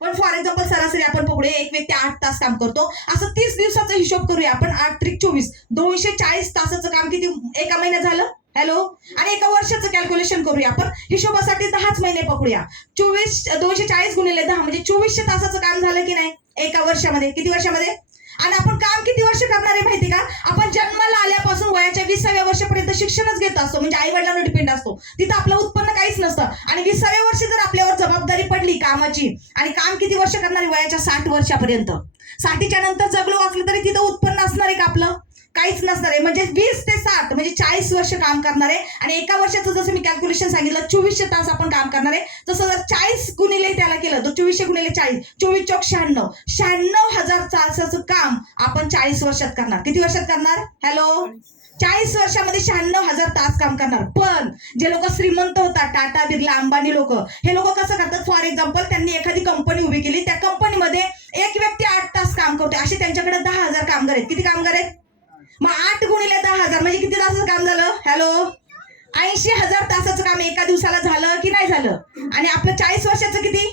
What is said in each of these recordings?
पण for example सरासरी आपण बघूया, एक व्यक्ती 8 तास काम करतो, असं 30 दिवसाचा हिशोब करूया आपण. 8 त्रिक 24, 240 तासाचं काम किती एका महिन्यात झालं? हॅलो. आणि एका वर्षाचं कॅल्क्युलेशन करूया आपण. हिशोबासाठी 10च महिने पकडूया. 240 गुणिले 10 म्हणजे 2400 तासाचं काम झालं की नाही एका वर्षामध्ये? किती वर्षामध्ये? आणि आपण काम किती वर्ष करणार आहे माहिती का? आपण जन्माला आल्यापासून वयाच्या 20व्या वर्षापर्यंत शिक्षणच घेत असतो, म्हणजे आई वडिलांवर डिपेंड असतो. तिथं आपलं उत्पन्न काहीच नसतं. आणि 20व्या वर्षी जर आपल्यावर जबाबदारी पडली कामाची, आणि काम किती वर्ष करणार आहे? वयाच्या 60 वर्षापर्यंत. 60च्या नंतर जगलो वाचलं तरी तिथं उत्पन्न असणार आहे का आपलं? काहीच नसणार आहे. म्हणजे 20 ते 60 म्हणजे 40 वर्ष काम करणार आहे. आणि एका वर्षाचं जसं मी कॅल्क्युलेशन सांगितलं 2400 तास आपण काम करणार आहे. तसं जर 40 गुणिले त्याला केलं तर 2400 गुणिले 40, 24 चौक 96, 96,000 तासाचं काम आपण 40 वर्षात करणार. किती वर्षात करणार? हॅलो. 40 वर्षामध्ये 96,000 तास काम करणार. पण जे लोक श्रीमंत होतात, टाटा, बिर्ला, अंबानी लोक, हे लोक कसं करतात? फॉर एक्झाम्पल त्यांनी एखादी कंपनी उभी केली, त्या कंपनीमध्ये एक व्यक्ती 8 तास काम करतो, असे त्यांच्याकडे 10,000 कामगार आहेत. किती कामगार आहेत? मग 8 गुणिले 10,000 म्हणजे किती तासाचं काम झालं? हॅलो. 80,000 तासाचं काम एका दिवसाला झालं की नाही झालं? आणि आपलं 40 वर्षाचं किती?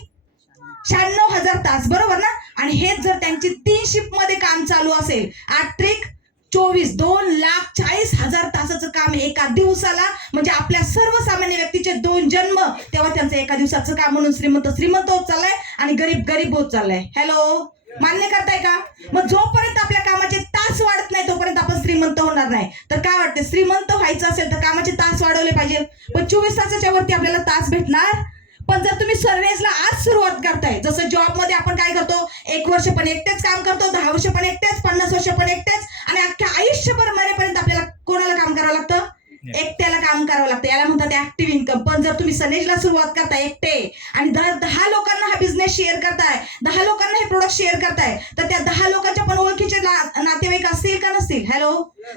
96,000 तास, बरोबर ना? आणि हेच जर त्यांची 3 शिफ्ट मध्ये काम चालू असेल, 8 त्रिक 24, 2,40,000 तासाचं काम एका दिवसाला, म्हणजे आपल्या सर्वसामान्य व्यक्तीचे 2 जन्म, तेव्हा त्यांचं एका दिवसाचं काम. म्हणून श्रीमंत होत चाललाय आणि गरीब होत चाललाय. हॅलो. मान्य करताय का? मग जोपर्यंत आपल्या कामाचे तास वाढत नाही तोपर्यंत आपण श्रीमंत होणार नाही. तर काय वाटतं? श्रीमंत व्हायचं असेल तर कामाचे तास वाढवले पाहिजे. पण 24 तासाच्या वरती आपल्याला तास भेटणार. पण जर तुम्ही सर्व्हिसला आज सुरुवात करताय, जसं जॉब मध्ये आपण काय करतो, 1 वर्ष पण एकटेच काम करतो, 10 वर्ष पण एकटेच, 50 वर्ष पण एकटेच, आणि अख्ख्या आयुष्यभर मरेपर्यंत आपल्याला कोणाला काम करावं लागतं? एकट्याला काम करावं लागतं. याला म्हणतात ऍक्टिव्ह इन्कम. पण जर तुम्ही सनेजला सुरुवात करताय एकटे, आणि 10 लोकांना हा बिझनेस शेअर करताय, 10 लोकांना हे प्रोडक्ट शेअर करताय, तर त्या 10 लोकांच्या पण ओळखीचे नातेवाईक असतील का नसतील? हॅलो.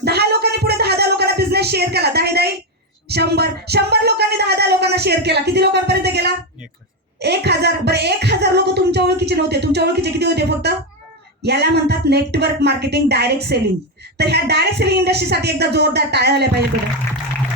10 लोकांनी पुढे 10 लोकांना बिझनेस शेअर केला, 10 100 लोकांनी 10 लोकांना शेअर केला. किती लोकांपर्यंत गेला? 1,000. बरं, 1,000 लोक तुमच्या ओळखीचे नव्हते. तुमच्या ओळखीचे किती होते फक्त? याला म्हणतात नेटवर्क मार्केटिंग, डायरेक्ट सेलिंग. तर ह्या डायरेक्ट सेलिंग इंडस्ट्रीसाठी एकदा जोरदार टाळ्या झाल्या पाहिजे.